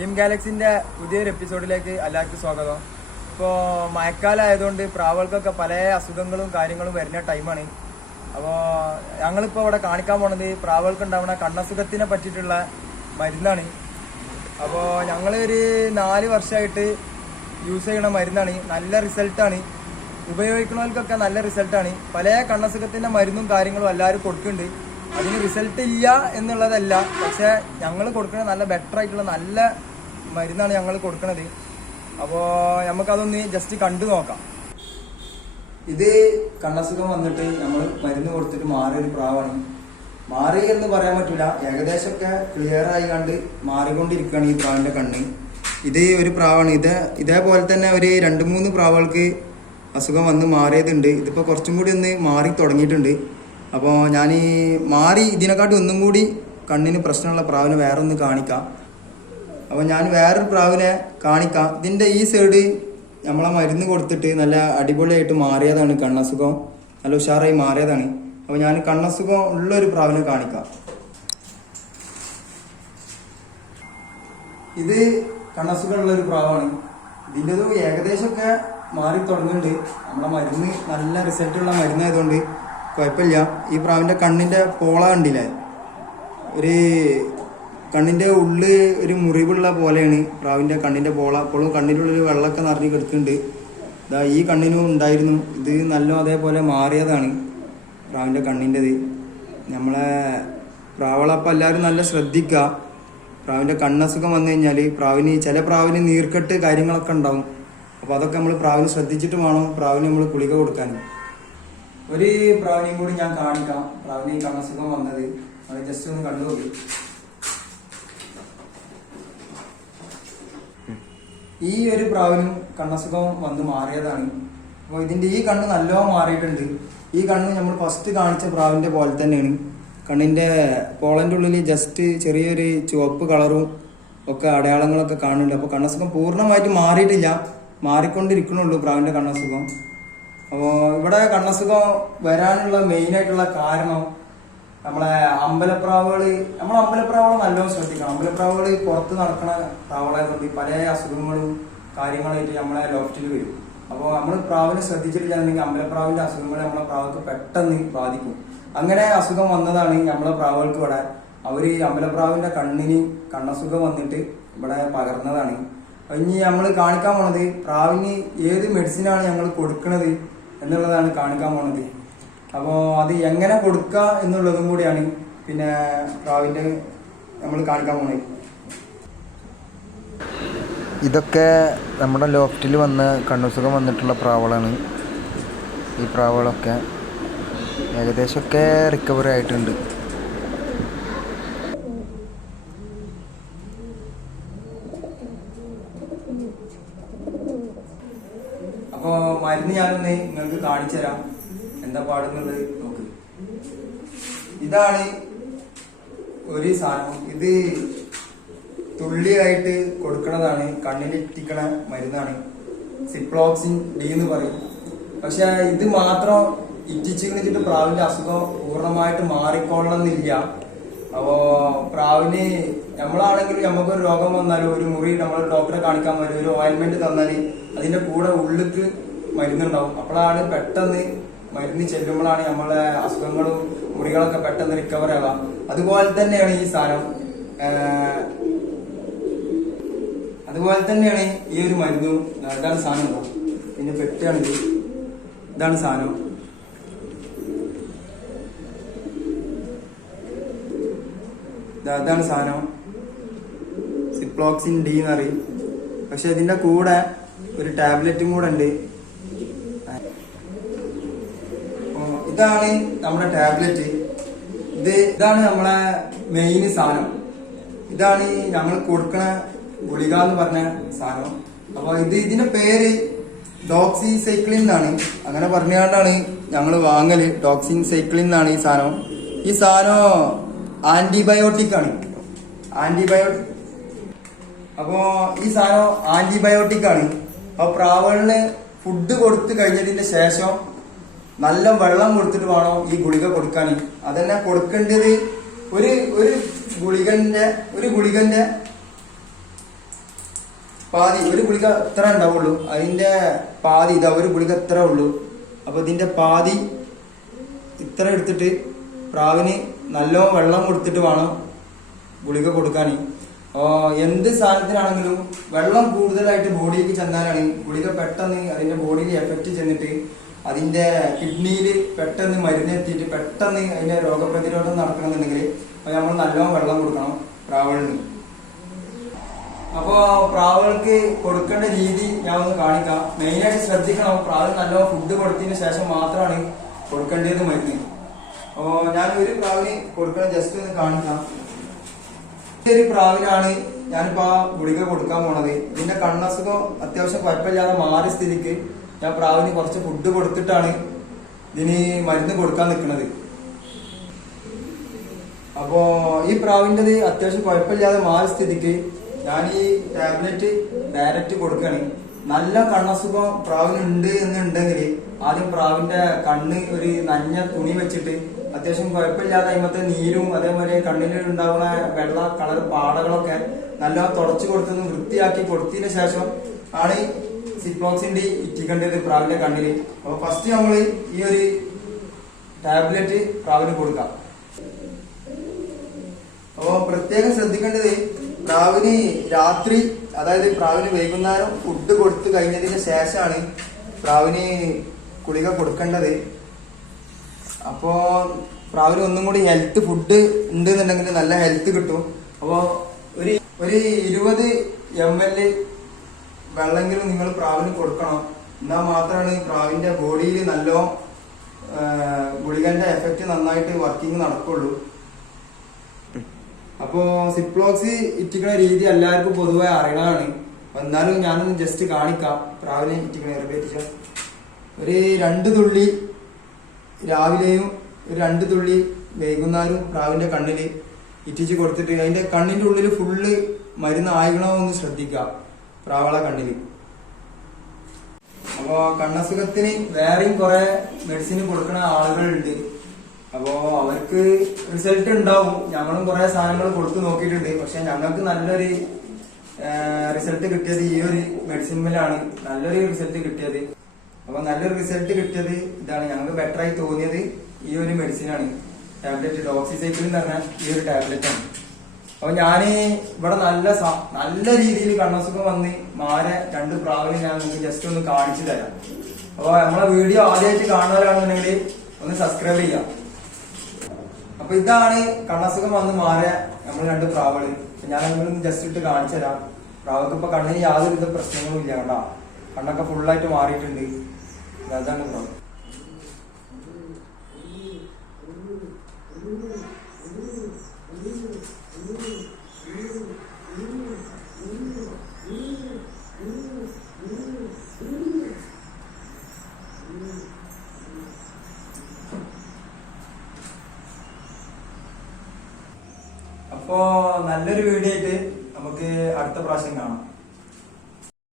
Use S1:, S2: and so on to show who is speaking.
S1: Team ഗാലക്സിന്റെ പുതിയൊരു എപ്പിസോഡിലേക്ക് എല്ലാവർക്കും സ്വാഗതം. ഇപ്പോൾ മഴക്കാലം ആയതുകൊണ്ട് പ്രാവുകൾക്കൊക്കെ പല അസുഖങ്ങളും കാര്യങ്ങളും വരുന്ന ടൈമാണ്. അപ്പോൾ ഞങ്ങളിപ്പോൾ ഇവിടെ കാണിക്കാൻ പോണത് പ്രാവുകൾക്ക് ഉണ്ടാവുന്ന കണ്ണസുഖത്തിനെ പറ്റിയിട്ടുള്ള മരുന്നാണ്. അപ്പോൾ ഞങ്ങൾ ഒരു നാല് വർഷമായിട്ട് യൂസ് ചെയ്യണ മരുന്നാണ്. നല്ല റിസൾട്ടാണ്. ഉപയോഗിക്കുന്നവർക്കൊക്കെ നല്ല റിസൾട്ടാണ്. പല കണ്ണസുഖത്തിന്റെ മരുന്നും കാര്യങ്ങളും എല്ലാവരും കൊടുക്കുന്നുണ്ട്. അതിന് റിസൾട്ട് ഇല്ല എന്നുള്ളതല്ല. പക്ഷെ ഞങ്ങൾ കൊടുക്കുന്ന നല്ല ബെറ്റർ ആയിട്ടുള്ള നല്ല മരുന്നാണ് ഞങ്ങൾ കൊടുക്കുന്നത് അപ്പോൾ നമുക്കതൊന്ന് ജസ്റ്റ് കണ്ടു നോക്കാം. ഇത് കണ്ണസുഖം വന്നിട്ട് നമ്മൾ മരുന്ന് കൊടുത്തിട്ട് മാറിയ ഒരു പ്രാവാണ്. മാറി എന്ന് പറയാൻ പറ്റില്ല ഏകദേശമൊക്കെ ക്ലിയർ ആയി കണ്ട് മാറിക്കൊണ്ടിരിക്കുകയാണ് ഈ പ്രാവിന്റെ കണ്ണ്. ഇത് ഒരു പ്രാവാണ്. ഇത് ഇതേപോലെ തന്നെ ഒരു രണ്ട് മൂന്ന് പ്രാവുകൾക്ക് അസുഖം വന്ന് മാറിയതുണ്ട്. ഇതിപ്പോൾ കുറച്ചും കൂടി ഒന്ന് മാറി തുടങ്ങിയിട്ടുണ്ട്. അപ്പോൾ ഞാൻ ഈ മാറി ഇതിനെക്കാട്ടി ഒന്നും കൂടി കണ്ണിന് പ്രശ്നമുള്ള പ്രാവിനെ വേറെ ഒന്ന് കാണിക്കാം. അപ്പോൾ ഞാൻ വേറൊരു പ്രാവിനെ കാണിക്കാം. ഇതിന്റെ ഈ സൈഡ് നമ്മളെ മരുന്ന് കൊടുത്തിട്ട് നല്ല അടിപൊളിയായിട്ട് മാറിയതാണ് കണ്ണസുഖം. നല്ല ഉഷാറായി മാറിയതാണ്. അപ്പോൾ ഞാൻ കണ്ണസുഖം ഉള്ളൊരു പ്രാവിനെ കാണിക്കാം. ഇത് കണ്ണസുഖമുള്ള ഒരു പ്രാവാണ്. ഇതിന്റെതും ഏകദേശമൊക്കെ മാറി തുടങ്ങുന്നുണ്ട്. നമ്മളെ മരുന്ന് നല്ല റിസൾട്ടുള്ള മരുന്നായതുകൊണ്ട് കുഴപ്പമില്ല. ഈ പ്രാവിന്റെ കണ്ണിന്റെ പോള കണ്ടില്ലേ? ഒരു കണ്ണിന്റെ ഉള്ളിൽ ഒരു മുറിവുള്ള പോലെയാണ്. പ്രാവിന്റെ കണ്ണിന്റെ പോള അപ്പോഴും കണ്ണിനുള്ളിൽ വെള്ളമൊക്കെ നിറഞ്ഞ് കിടക്കുന്നുണ്ട്. ഇതാ ഈ കണ്ണിനും ഉണ്ടായിരുന്നു. ഇത് നല്ല അതേപോലെ മാറിയതാണ് പ്രാവിന്റെ കണ്ണിന്റെത്. നമ്മളെ പ്രാവളപ്പം എല്ലാവരും നല്ല ശ്രദ്ധിക്കുക പ്രാവിന്റെ കണ്ണസുഖം വന്നു കഴിഞ്ഞാൽ പ്രാവിന് ചില പ്രാവിന് നീർക്കെട്ട് കാര്യങ്ങളൊക്കെ ഉണ്ടാവും. അപ്പോൾ അതൊക്കെ നമ്മൾ പ്രാവിന് ശ്രദ്ധിച്ചിട്ട് വേണം പ്രാവിന് നമ്മൾ കുളിക കൊടുക്കാൻ ഒരു പ്രാവിനെയും കൂടി ഞാൻ കാണിക്കാം. പ്രാവിന് ഈ കണ്ണസുഖം വന്നത്. ജസ്റ്റ് ഒന്ന് കണ്ടു ഈ ഒരു പ്രാവിനും കണ്ണസുഖം വന്ന് മാറിയതാണ്. അപ്പോൾ ഇതിന്റെ ഈ കണ്ണ് നല്ലോ മാറിയിട്ടുണ്ട്. ഈ കണ്ണ് നമ്മൾ ഫസ്റ്റ് കാണിച്ച പ്രാവിന്റെ പോലെ തന്നെയാണ്. കണ്ണിന്റെ പോളന്റെ ഉള്ളിൽ ജസ്റ്റ് ചെറിയൊരു ചുവപ്പ് കളറും ഒക്കെ അടയാളങ്ങളൊക്കെ കാണുന്നുണ്ട്. അപ്പോൾ കണ്ണസുഖം പൂർണമായിട്ട് മാറിയിട്ടില്ല. മാറിക്കൊണ്ടിരിക്കണുള്ളൂ പ്രാവിന്റെ കണ്ണസുഖം. അപ്പോൾ ഇവിടെ കണ്ണസുഖം വരാനുള്ള മെയിൻ ആയിട്ടുള്ള കാരണം നമ്മളെ അമ്പലപ്രാവുകൾ നമ്മൾ അമ്പലപ്രാവുകൾ നല്ലോണം ശ്രദ്ധിക്കണം. അമ്പലപ്രാവുകൾ പുറത്ത് നടക്കണ പ്രാവുകളായതുകൊണ്ട് കൊണ്ട് പല അസുഖങ്ങളും കാര്യങ്ങളായിട്ട് നമ്മളെ ലോഫ്റ്റിൽ വരും. അപ്പോൾ നമ്മൾ പ്രാവിനെ ശ്രദ്ധിച്ചിട്ടില്ലാന്നുണ്ടെങ്കിൽ അമ്പലപ്രാവിന്റെ അസുഖങ്ങൾ നമ്മളെ പ്രാവക്ക് പെട്ടെന്ന് ബാധിക്കും. അങ്ങനെ അസുഖം വന്നതാണ് നമ്മളെ പ്രാവുകൾക്ക് ഇവിടെ. അവർ ഈ അമ്പലപ്രാവിന്റെ കണ്ണിന് കണ്ണസുഖം വന്നിട്ട് ഇവിടെ പകർന്നതാണ്. ഇനി നമ്മൾ കാണിക്കാൻ പോണത് പ്രാവിന് ഏത് മെഡിസിനാണ് ഞങ്ങൾ കൊടുക്കുന്നത് എന്നുള്ളതാണ് കാണിക്കാൻ പോണത്. അപ്പോൾ അത് എങ്ങനെ കൊടുക്കുക എന്നുള്ളതും കൂടിയാണ് പിന്നെ പ്രാവിന്റെ നമ്മൾ കാണിക്കാൻ പോണത്
S2: ഇതൊക്കെ നമ്മുടെ ലോഫ്റ്റിൽ വന്ന് കണ്ണുസുഖം വന്നിട്ടുള്ള പ്രാവുകളാണ്. ഈ പ്രാവുകളൊക്കെ ഏകദേശമൊക്കെ റിക്കവറി ആയിട്ടുണ്ട്.
S1: അപ്പോ മരുന്ന് ഞാനൊന്ന് നിങ്ങൾക്ക് കാണിച്ചു തരാം എന്താ പാടുന്നുള്ളത് നോക്ക്. ഇതാണ് ഒരു സാധനം. ഇത് തുള്ളിയായിട്ട് കൊടുക്കണതാണ് കണ്ണിലിട്ടിക്കണ മരുന്നാണ്. സിപ്ലോക്സിൻ ഡി എന്ന് പറയും. പക്ഷെ ഇത് മാത്രം ഇറ്റിച്ച് കഴിഞ്ഞിട്ട് പ്രാവിന്റെ അസുഖം പൂർണമായിട്ട് മാറിക്കൊള്ളണമെന്നില്ല. അപ്പോ പ്രാവിന് നമ്മളാണെങ്കിലും നമുക്കൊരു രോഗം വന്നാലും ഒരു മുറി നമ്മൾ ഡോക്ടറെ കാണിക്കാൻ വരും ഒരു ഓയിൻമെന്റ് തന്നാൽ അതിന്റെ കൂടെ ഉള്ളിക്ക് മരുന്നുണ്ടാവും. അപ്പോഴാണ് പെട്ടെന്ന് മരുന്ന് ചെല്ലുമ്പോഴാണ് നമ്മളെ അസുഖങ്ങളും മുറികളൊക്കെ പെട്ടെന്ന് റിക്കവർ ആകാം അതുപോലെ തന്നെയാണ് ഈ സാധനം അതുപോലെ തന്നെയാണ് ഈ ഒരു മരുന്നും ഇതാണ് സാധനം ഉണ്ടോ പിന്നെ പെട്ടാണെങ്കിൽ ഇതാണ് സാധനം. അതാണ് സാധനം. സിപ്ലോക്സിൻ ഡി എന്ന് പക്ഷെ ഇതിന്റെ കൂടെ ഒരു ടാബ്ലറ്റും കൂടെ ഉണ്ട് അപ്പൊ ഇതാണ് നമ്മുടെ ടാബ്ലറ്റ്. ഇത് ഇതാണ് നമ്മളെ മെയിൻ സാധനം. ഇതാണ് ഞങ്ങൾ കൊടുക്കണ ഗുളിക എന്ന് പറഞ്ഞ സാധനം. അപ്പോൾ ഇത് ഇതിന്റെ പേര് ഡോക്സി സൈക്ലിൻ എന്നാണ് അങ്ങനെ പറഞ്ഞുകൊണ്ടാണ് ഞങ്ങൾ വാങ്ങൽ. ഡോക്സിൻ സൈക്ലിൻ എന്നാണ് ഈ സാധനം. ഈ സാധനം ആന്റിബയോട്ടിക് ആണ്. ആന്റിബയോട്ടിക് അപ്പോൾ ഈ സാധനം ആന്റിബയോട്ടിക് ആണ്. അപ്പോൾ പ്രാവളിന് ഫുഡ് കൊടുത്തു കഴിഞ്ഞതിന്റെ ശേഷം നല്ല വെള്ളം കൊടുത്തിട്ട് വേണം ഈ ഗുളിക കൊടുക്കാൻ അതന്നെ കൊടുക്കേണ്ടത് ഒരു ഒരു ഗുളികന്റെ ഒരു ഗുളികന്റെ പാതി ഒരു ഗുളിക എത്ര ഉണ്ടാവുള്ളൂ. അതിന്റെ പാതി ഇതാ ഒരു ഗുളിക ഇത്ര ഉള്ളൂ. അപ്പൊ ഇതിന്റെ പാതി ഇത്ര എടുത്തിട്ട് പ്രാവിന് നല്ല വെള്ളം കൊടുത്തിട്ട് വേണം ഗുളിക കൊടുക്കാൻ എന്ത് സാധനത്തിനാണെങ്കിലും വെള്ളം കൂടുതലായിട്ട് ബോഡിയിലേക്ക് ചെന്നാലാണ് ഗുളിക പെട്ടെന്ന് അതിന്റെ ബോഡിയിൽ എഫക്റ്റ് ചെന്നിട്ട് അതിന്റെ കിഡ്നിയിൽ പെട്ടെന്ന് മരുന്നെത്തിയിട്ട് പെട്ടെന്ന് അതിന്റെ രോഗപ്രതിരോധം നടക്കണമെന്നുണ്ടെങ്കിൽ നമ്മൾ നല്ലോണം വെള്ളം കൊടുക്കണം പ്രാവളിന് അപ്പോ പ്രാവുകൾക്ക് കൊടുക്കേണ്ട രീതി ഞാൻ ഒന്ന് കാണിക്കാം. മെയിനായിട്ട് ശ്രദ്ധിക്കണം. പ്രാവ് നല്ലോണം ഫുഡ് കൊടുത്തതിന് ശേഷം മാത്രമാണ് കൊടുക്കേണ്ടത് മരുന്ന്. അപ്പോ ഞാൻ ഒരു പ്രാവിന് കൊടുക്കണ ജസ്റ്റ് ഒന്ന് കാണിക്കാം. ഒരു പ്രാവിനാണ് ഞാനിപ്പോ ആ ഗുളിക കൊടുക്കാൻ പോണത്. ഇതിന്റെ കണ്ണസുഖം അത്യാവശ്യം കുഴപ്പമില്ലാതെ മാറി സ്ഥിതിക്ക് ഞാൻ പ്രാവിന് കുറച്ച് ഫുഡ് കൊടുത്തിട്ടാണ് ഇതിന് മരുന്ന് കൊടുക്കാൻ നിൽക്കുന്നത് അപ്പോ ഈ പ്രാവിന്റെത് അത്യാവശ്യം കുഴപ്പമില്ലാതെ മാറി സ്ഥിതിക്ക് ഞാൻ ഈ ടാബ്ലറ്റ് ഡയറക്റ്റ് കൊടുക്കുകയാണ് നല്ല കണ്ണസുഖം പ്രാവിനുണ്ട് എന്നുണ്ടെങ്കിൽ ആദ്യം പ്രാവിന്റെ കണ്ണ് ഒരു നഞ്ഞ തുണി വെച്ചിട്ട് അത്യാവശ്യം കുഴപ്പമില്ലാതെ അതിമത്തെ നീരും അതേപോലെ കണ്ണിൽ ഉണ്ടാകുന്ന വെള്ള കളർ പാടകളൊക്കെ നല്ല തുടച്ചു കൊടുത്തൊന്ന് വൃത്തിയാക്കി കൊടുത്തതിന് ശേഷം ആണ് സിപ്ലോക്സിന്റെ ഇറ്റിക്കേണ്ടത് പ്രാവിന്റെ കണ്ണിൽ. അപ്പൊ ഫസ്റ്റ് നമ്മൾ ഈ ഒരു ടാബ്ലറ്റ് പ്രാവിന് കൊടുക്കാം. അപ്പൊ പ്രത്യേകം ശ്രദ്ധിക്കേണ്ടത് പ്രാവിന് രാത്രി അതായത് പ്രാവിന് വൈകുന്നേരം ഫുഡ് കൊടുത്തു കഴിഞ്ഞതിന് ശേഷമാണ് പ്രാവിന് കുളിക കൊടുക്കേണ്ടത്. അപ്പോ പ്രാവിന് ഒന്നും കൂടി ഹെൽത്ത് ഫുഡ് ഉണ്ട് എന്നുണ്ടെങ്കിൽ നല്ല ഹെൽത്ത് കിട്ടും. അപ്പോ ഒരു ഒരു ഇരുപത് എം എൽ വെള്ളമെങ്കിലും നിങ്ങൾ പ്രാവിന് കൊടുക്കണം. എന്നാൽ മാത്രമാണ് ഈ പ്രാവിന്റെ ബോഡിയിൽ നല്ല ഗുളികന്റെ എഫക്റ്റ് നന്നായിട്ട് വർക്കിംഗ് നടക്കുള്ളൂ. അപ്പോ സിപ്ലോക്സി ഇറ്റിക്കണ രീതി എല്ലാവർക്കും പൊതുവെ അറിയണതാണ്. എന്നാലും ഞാനൊന്ന് ജസ്റ്റ് കാണിക്കാം. പ്രാവിനെ ഇറ്റിക്കണ റിപ്പേറ്റ് ഒരു രണ്ട് തുള്ളി രാവിലെയും ഒരു രണ്ട് തുള്ളി വൈകുന്നേരവും പ്രാവിന്റെ കണ്ണിൽ ഇറ്റിച്ച് കൊടുത്തിട്ട് അതിന്റെ കണ്ണിന്റെ ഉള്ളിൽ ഫുള്ള് മരുന്ന് ആയിക്കണോ എന്ന് ശ്രദ്ധിക്കുക പ്രാവളെ കണ്ണിന് അപ്പോ കണ്ണസുഖത്തിന് വേറെയും കുറെ മെഡിസിൻ കൊടുക്കുന്ന ആളുകളുണ്ട്. അപ്പോ അവർക്ക് റിസൾട്ട് ഉണ്ടാവും. ഞങ്ങളും കുറെ സാധനങ്ങൾ കൊടുത്തു നോക്കിയിട്ടുണ്ട്. പക്ഷെ ഞങ്ങൾക്ക് നല്ലൊരു റിസൾട്ട് കിട്ടിയത് ഈ ഒരു മെഡിസിൻ മേലാണ് നല്ലൊരു റിസൾട്ട് കിട്ടിയത്. അപ്പൊ നല്ലൊരു റിസൾട്ട് കിട്ടിയത് ഇതാണ്. ഞങ്ങൾക്ക് ബെറ്ററായി തോന്നിയത് ഈ ഒരു മെഡിസിനാണ് ടാബ്ലറ്റ് ഡോക്സിസൈക്കിൾ എന്ന് പറഞ്ഞ ഈ ഒരു ടാബ്ലറ്റ് ആണ്. അപ്പൊ ഞാൻ ഇവിടെ നല്ല നല്ല രീതിയിൽ കണ്ണസുഖം വന്ന് മാരെ രണ്ട് പ്രാവിനെ ഞാൻ നിങ്ങൾക്ക് ജസ്റ്റ് ഒന്ന് കാണിച്ചു തരാം. അപ്പൊ നമ്മളെ വീഡിയോ ആദ്യമായിട്ട് കാണുന്നവരാണെന്നുണ്ടെങ്കിൽ ഒന്ന് സബ്സ്ക്രൈബ് ചെയ്യാം. അപ്പൊ ഇതാണ് കണ്ണസുഖം വന്ന് മാറിയ നമ്മൾ രണ്ട് പ്രാവൾ ഞാൻ നിങ്ങളൊന്ന് ജസ്റ്റ് ഇട്ട് കാണിച്ചു തരാം. പ്രാവക്ക് ഇപ്പൊ കണ്ണിന് യാതൊരുവിധ പ്രശ്നങ്ങളും ഇല്ല കണ്ടാ. കണ്ണൊക്കെ ഫുള്ളായിട്ട് മാറിയിട്ടുണ്ട്. അതാണ് പ്രാവ് അപ്പോ നല്ലൊരു വീഡിയോ ആയിട്ട് നമുക്ക് അടുത്ത പ്രാവശ്യം കാണാം.